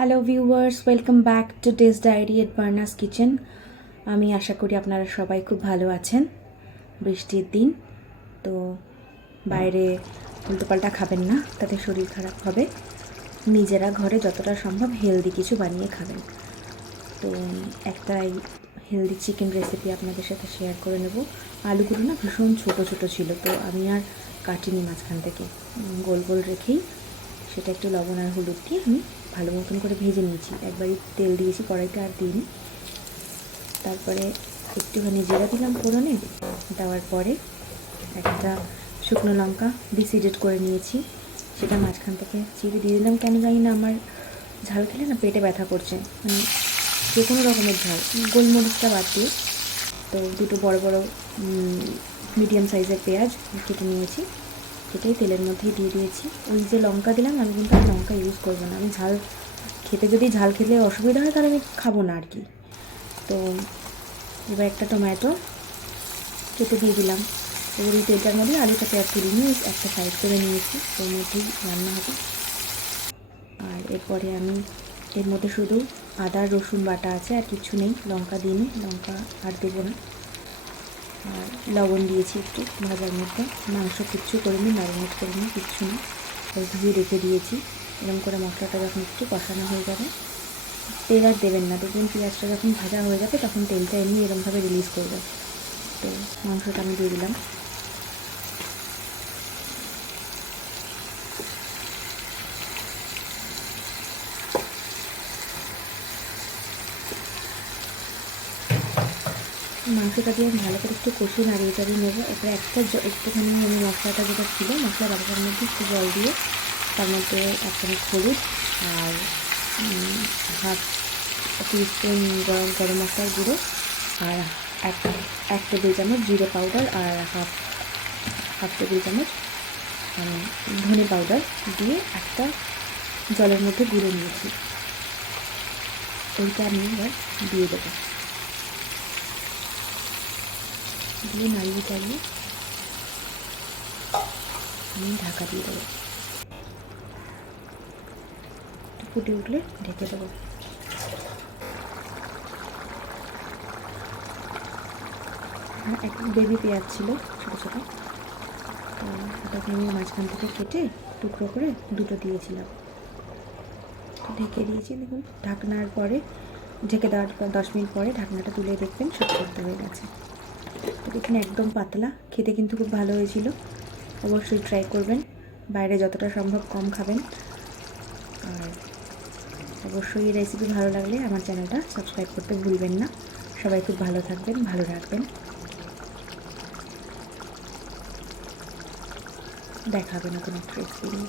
Hello viewers, welcome back to taste diary at বার্নাস kitchen. আমি আশা করি আপনারা সবাই খুব ভালো আছেন। বৃষ্টির দিন তো বাইরে উল্টোপাল্টা খাবেন না, তাতে শরীর খারাপ হবে। নিজেরা ঘরে যতটা সম্ভব হেলদি কিছু বানিয়ে খাবেন। তো একটা হেলদি চিকেন রেসিপি আপনাদের সাথে শেয়ার করে নেব। আলুগুলো না ভীষণ ছোটো ছোটো ছিল, তো আমি আর কাটিনি মাঝখান থেকে, গোল গোল রেখেই সেটা একটু লবণ আর হলুদ দিয়ে আমি ভালো মতন করে ভেজে নিয়েছি। একবারই তেল দিয়েছি কড়াইতে, আর দিইনি। তারপরে একটুখানি জিরা দিলাম ফোড়নে, দেওয়ার পরে একটা শুকনো লঙ্কা ডিসিডেড করে নিয়েছি, সেটা মাঝখান থেকে চিড়ে দিয়ে দিলাম। কেন জানি না আমার ঝাল খেলে না পেটে ব্যথা করছে, মানে যে কোনো রকমের ঝাল, গোলমরিচটা বাদ দিয়ে। তো দুটো বড় বড় মিডিয়াম সাইজের পেঁয়াজ কেটে নিয়েছি, কেটেই তেলের মধ্যেই দিয়ে দিয়েছি। ওই যে লঙ্কা দিলাম, আমি কিন্তু আর লঙ্কা ইউজ করবো না। আমি ঝাল খেতে, যদি ঝাল খেলে অসুবিধা হয় তাহলে আমি খাবো না আর কি। তো এবার একটা টমেটো কেটে দিয়ে দিলাম। এবার এই তেলটার মধ্যে আলুটাকে আর তুলে নিয়ে একটা সাইড করে নিয়েছি, ওর মধ্যেই রান্না হবে। আর এরপরে আমি এর মধ্যে শুধু আদা রসুন বাটা আছে, আর কিছু নেই। লঙ্কা দিইনি, লঙ্কা আর দেবো না। আর লবণ দিয়েছি একটু ভাজার মধ্যে। মাংস কিচ্ছু করিনি, ম্যারিনেট করিনি, কিচ্ছু না, ধুয়ে রেখে দিয়েছি। এরকম করে মশলাটা যখন একটু কষানো হয়ে যাবে, তেল আর দেবেন না, দেখবেন পেঁয়াজটা যখন ভাজা হয়ে যাবে তখন তেলটা এমনি এরকমভাবে রিলিজ করবে। তো মাংসটা আমি দিয়ে দিলাম। মাংসটা দিয়ে আমি ভালো করে একটু কষিয়ে নাড়িয়ে চাড়িয়ে নেবো। এরপরে একটুখানি আমি মশলাটা যেটা ছিল, মশলা বাটার মধ্যে একটু জল দিয়ে তার মধ্যে এক চামচ হলুদ আর হাফ টিস্পুন গরম মশলার গুঁড়ো আর এক টেবিল চামচ জিরে পাউডার আর হাফ টেবিল চামচ ধনে পাউডার দিয়ে একটা জলের মধ্যে গুঁড়ো নিয়েছি। ওইটা আমি এবার দিয়ে দেবো, দিয়ে নাড়িয়ে চাড়িয়ে আমি ঢাকা দিয়ে দেবো। ফুটে উঠলে ঢেকে দেবো। এক বেবি পেঁয়াজ ছিল ছোটো ছোটো, তো ওটাকে আমি মাঝখান থেকে কেটে টুকরো করে দুটো দিয়েছিলাম। ঢেকে দিয়েছি, দেখুন ঢাকনার পরে ঢেকে দেওয়ার পর 10 মিনিট পরে ঢাকনাটা তুলে দেখবেন সব সেদ্ধ হয়ে গেছে। তো দেখুন একদম পাতলা, খেতে কিন্তু খুব ভালো হয়েছিল। অবশ্যই ট্রাই করবেন, বাইরে যতটা সম্ভব কম খাবেন। আর অবশ্যই এই রেসিপি ভালো লাগলে আমার চ্যানেলটা সাবস্ক্রাইব করতে ভুলবেন না। সবাই খুব ভালো থাকবেন, ভালো রাখবেন। দেখা হবে নতুন একটা রেসিপি নিয়ে।